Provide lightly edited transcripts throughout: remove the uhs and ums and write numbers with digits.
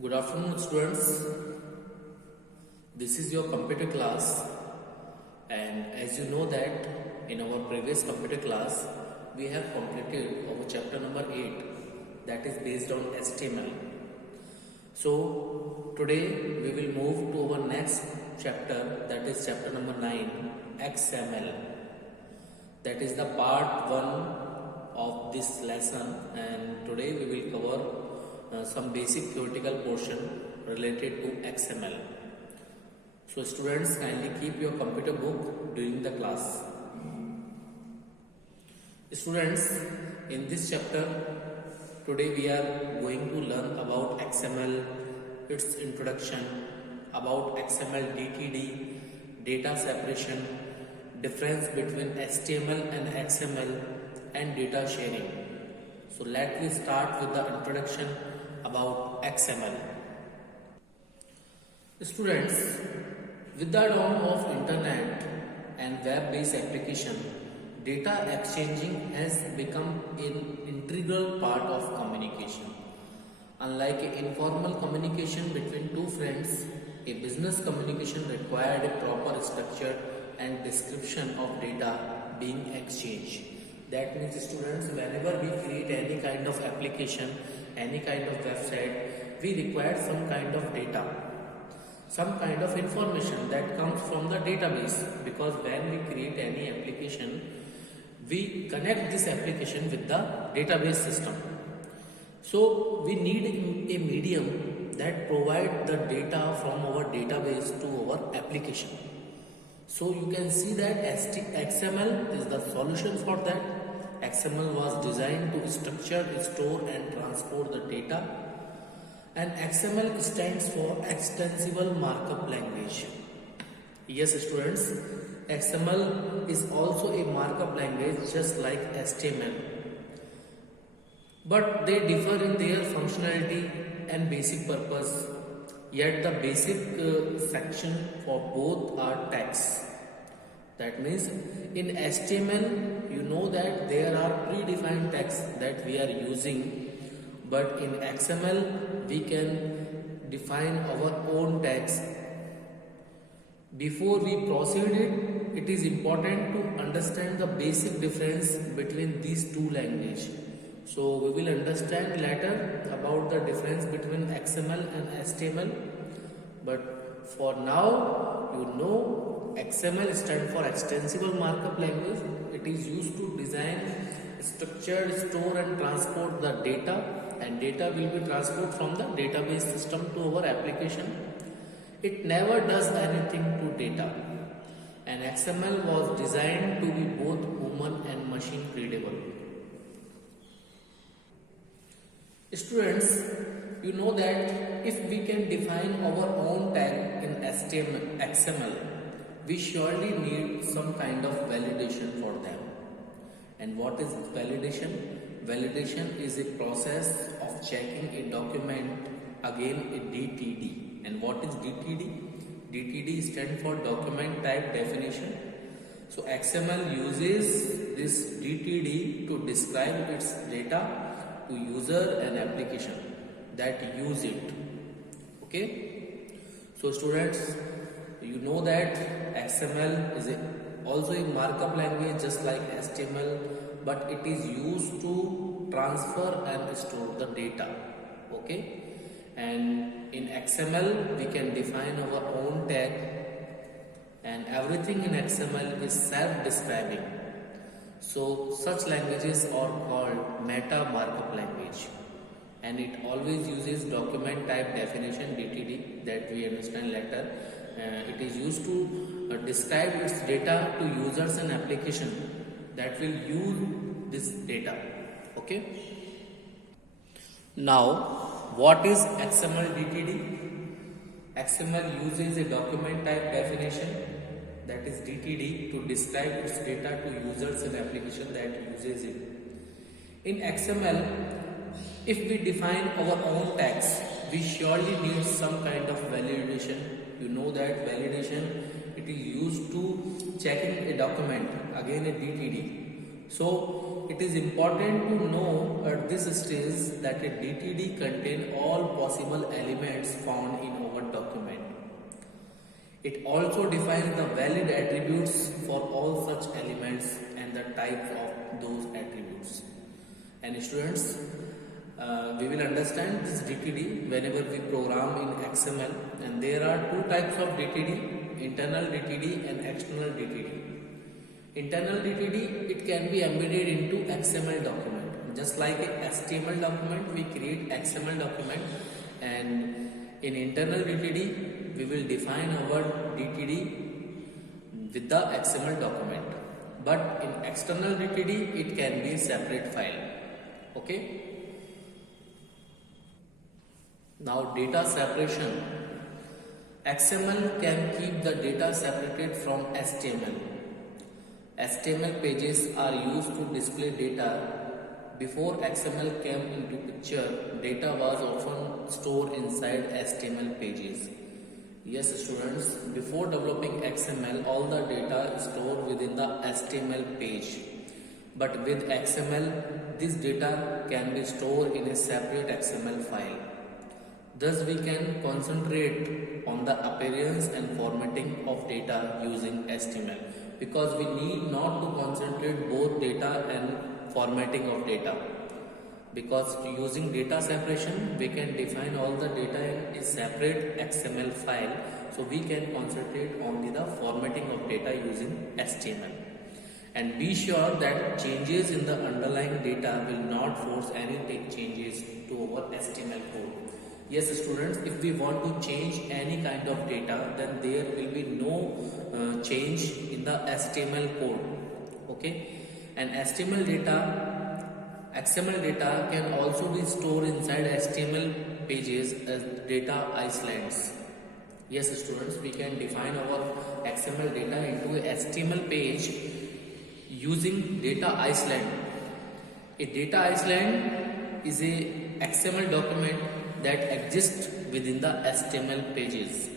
Good afternoon, students. This is your computer class, and as you know that in our previous computer class we have completed our chapter number 8, that is based on HTML. So today we will move to our next chapter, that is chapter number 9, XML. That is the part 1 of this lesson, and today we will cover some basic theoretical portion related to XML. So students, kindly keep your computer book during the class. Students, in this chapter today we are going to learn about XML, its introduction, about XML DTD, data separation, difference between HTML and XML, and data sharing. So let me start with the introduction about XML. Students, with the dawn of internet and web-based application, data exchanging has become an integral part of communication. Unlike informal communication between two friends, a business communication required a proper structure and description of data being exchanged. That means, students, whenever we create any kind of application, any kind of website, we require some kind of data, some kind of information that comes from the database, because when we create any application, we connect this application with the database system. So we need a medium that provide the data from our database to our application. So you can see that XML is the solution for that. XML was designed to structure, store and transport the data, and XML stands for Extensible Markup Language. Yes, students, XML is also a markup language just like HTML, but they differ in their functionality and basic purpose, yet the basic section for both are text. That means in HTML, you know that there are predefined text that we are using, but in XML we can define our own text. Before we proceed it is important to understand the basic difference between these two languages. So we will understand later about the difference between XML and HTML, but for now you know XML stands for Extensible Markup Language. It is used to design, structure, store and transport the data, and data will be transported from the database system to our application. It never does anything to data, and XML was designed to be both human and machine readable. Students, you know that if we can define our own tag in XML, we surely need some kind of validation for them. And what is validation? Validation is a process of checking a document against a DTD. And what is DTD? DTD stands for document type definition. So XML uses this DTD to describe its data to user and application that use it. Okay? So students, you know that XML is also a markup language just like HTML, but it is used to transfer and store the data. Okay? And in XML we can define our own tag, and everything in XML is self-describing. So such languages are called meta markup language, and it always uses document type definition DTD that we understand later. It is used to describe its data to users and application that will use this data. Okay. Now, what is XML DTD? XML uses a document type definition, that is DTD, to describe its data to users and application that uses it. In XML, if we define our own tags, we surely need some kind of validation. You know that validation, it is used to checking a document again a DTD. So it is important to know at this stage that a DTD contain all possible elements found in our document. It also defines the valid attributes for all such elements and the types of those attributes. And students, we will understand this DTD whenever we program in XML, and there are two types of DTD, internal DTD and external DTD. Internal DTD, it can be embedded into XML document. Just like a HTML document, we create XML document, and in internal DTD, we will define our DTD with the XML document. But in external DTD, it can be a separate file. Okay. Now data separation. XML can keep the data separated from HTML. HTML pages are used to display data. Before XML came into picture, data was often stored inside HTML pages. Yes, students, before developing XML, all the data is stored within the HTML page. But with XML, this data can be stored in a separate XML file. Thus, we can concentrate on the appearance and formatting of data using HTML, because we need not to concentrate both data and formatting of data, because using data separation we can define all the data in a separate XML file, so we can concentrate only the formatting of data using HTML. And be sure that changes in the underlying data will not force any changes to our HTML code. Yes, students, if we want to change any kind of data, then there will be no change in the HTML code. Okay, and XML data can also be stored inside HTML pages as data islands. Yes, students, we can define our XML data into a HTML page using data island. A data island is a XML document that exists within the HTML pages,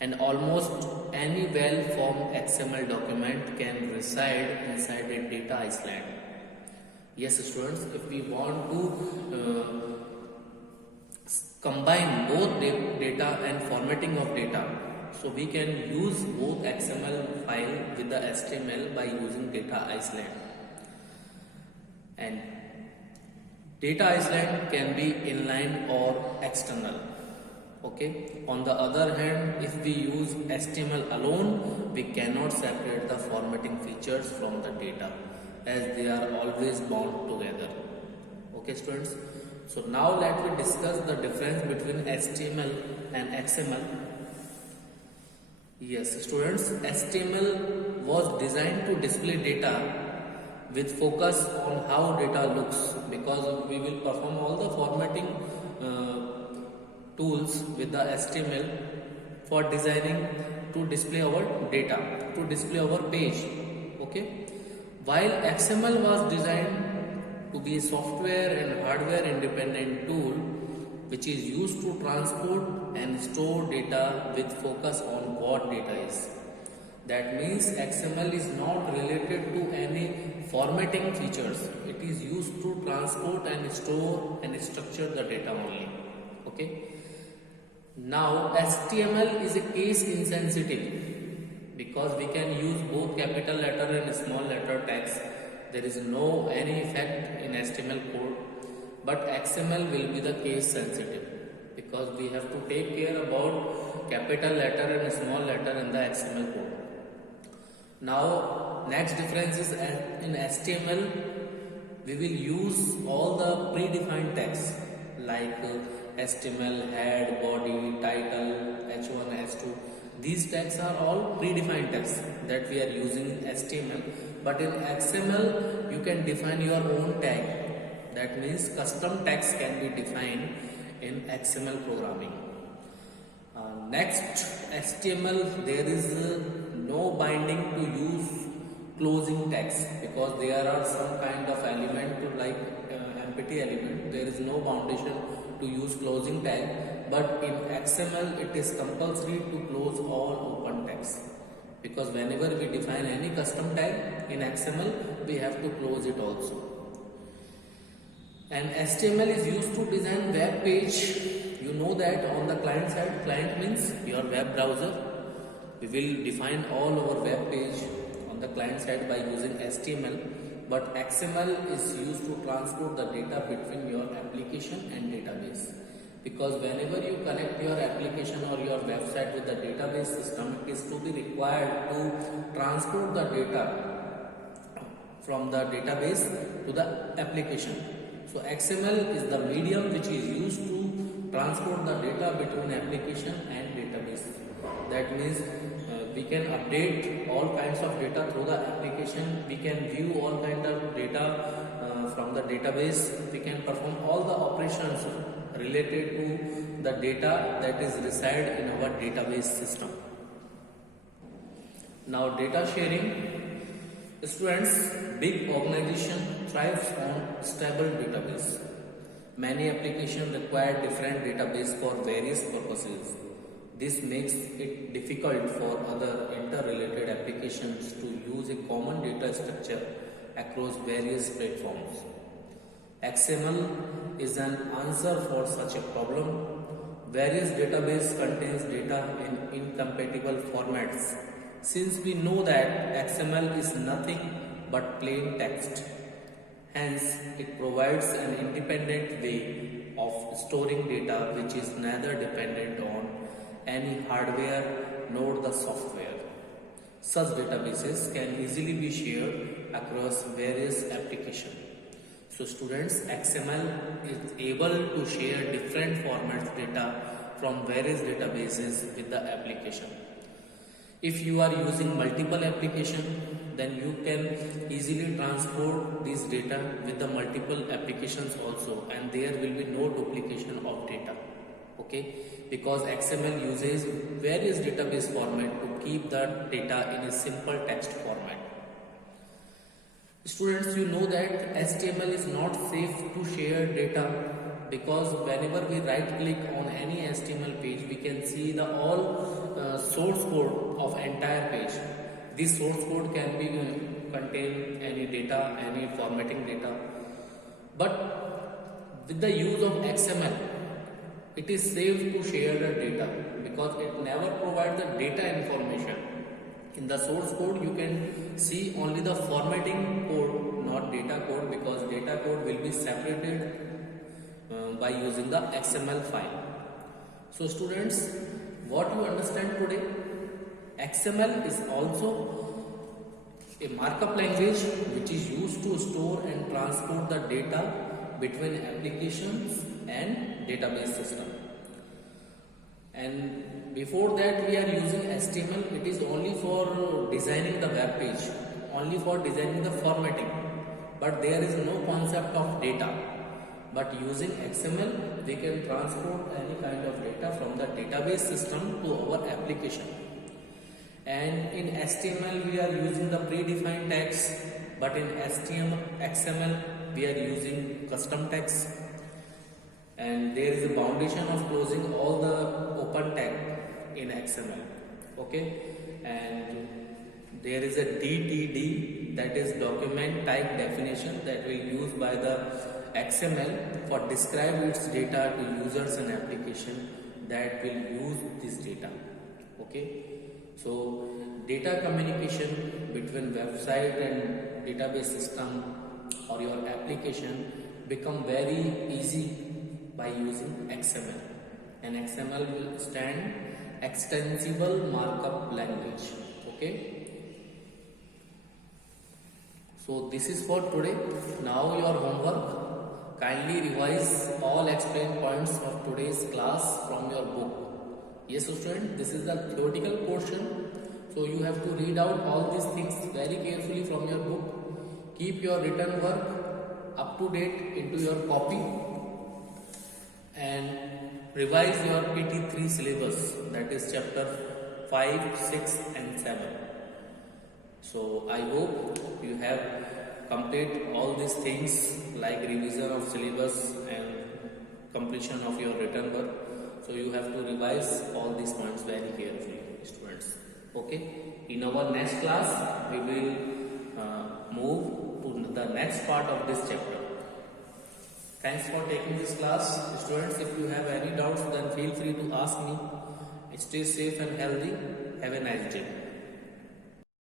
and almost any well-formed XML document can reside inside a data island. Yes, students, if we want to combine both data and formatting of data, so we can use both XML file with the HTML by using data island. And data island can be inline or external. Okay. On the other hand, if we use HTML alone, we cannot separate the formatting features from the data, as they are always bound together. Okay, students. So now let me discuss the difference between HTML and XML. Yes, students, HTML was designed to display data with focus on how data looks, because we will perform all the formatting tools with the HTML for designing to display our data, to display our page. Okay, while XML was designed to be a software and hardware independent tool which is used to transport and store data with focus on what data is. That means XML is not related to any formatting features. It is used to transport and store and structure the data only. Okay. Now HTML is a case insensitive, because we can use both capital letter and small letter text. There is no any effect in HTML code, but XML will be the case sensitive, because we have to take care about capital letter and small letter in the XML code. Now next difference is in HTML we will use all the predefined text like HTML, head, body, title, h1, h2. These tags are all predefined tags that we are using in HTML. But in XML, you can define your own tag. That means custom tags can be defined in XML programming. Next, HTML, there is no binding to use closing tags, because there are some kind of element to like empty element. There is no foundation to use closing tag, but in XML it is compulsory to close all open tags. because whenever we define any custom tag in XML, we have to close it also. And HTML is used to design web page. You know that on the client side, client means your web browser. We will define all our web page on the client side by using HTML, but XML is used to transport the data between your application and database. Because whenever you connect your application or your website with the database system, it is to be required to transport the data from the database to the application. So XML is the medium which is used to transport the data between application and database. That means we can update all kinds of data through the application. We can view all kinds of data from the database. We can perform all the operations related to the data that is reside in our database system. Now, data sharing. Students, big organization thrives on stable database. Many applications require different database for various purposes. This makes it difficult for other interrelated applications to use a common data structure across various platforms. XML is an answer for such a problem. Various database contains data in incompatible formats. Since we know that XML is nothing but plain text, hence it provides an independent way of storing data which is neither dependent on any hardware nor the software. Such databases can easily be shared across various applications. So students, XML is able to share different formats data from various databases with the application. If you are using multiple applications, then you can easily transport this data with the multiple applications also, and there will be no duplication of data. Okay, because XML uses various database format to keep the data in a simple text format. Students, you know that HTML is not safe to share data, because whenever we right click on any HTML page, we can see the all source code of entire page. This source code can be contain any data, any formatting data, but with the use of XML, it is safe to share the data because it never provides the data information. In the source code, you can see only the formatting code, not data code, because data code will be separated by using the XML file. So students, what you understand today, XML is also a markup language which is used to store and transport the data between applications and database system. And before that we are using HTML, it is only for designing the web page, only for designing the formatting, but there is no concept of data. But using XML, we can transport any kind of data from the database system to our application. And in HTML, we are using the predefined tags, but in XML, we are using custom tags. And there is a foundation of closing all the open tag in XML. Okay, and there is a DTD, that is document type definition, that will use by the XML for describe its data to users and application that will use this data. Okay, so data communication between website and database system or your application become very easy by using XML, and XML will stand extensible markup language. Okay, so this is for today. Now your homework. Kindly revise all explained points of today's class from your book. Yes student, this is the theoretical portion. So you have to read out all these things very carefully from your book. Keep your written work up to date into your copy and revise your PT3 syllabus, that is chapter 5, 6 and 7. So I hope you have complete all these things like revision of syllabus and completion of your written work. So you have to revise all these points very carefully, students. Okay, in our next class we will move to the next part of this chapter. Thanks for taking this class. Students, if you have any doubts, then feel free to ask me. Stay safe and healthy. Have a nice day.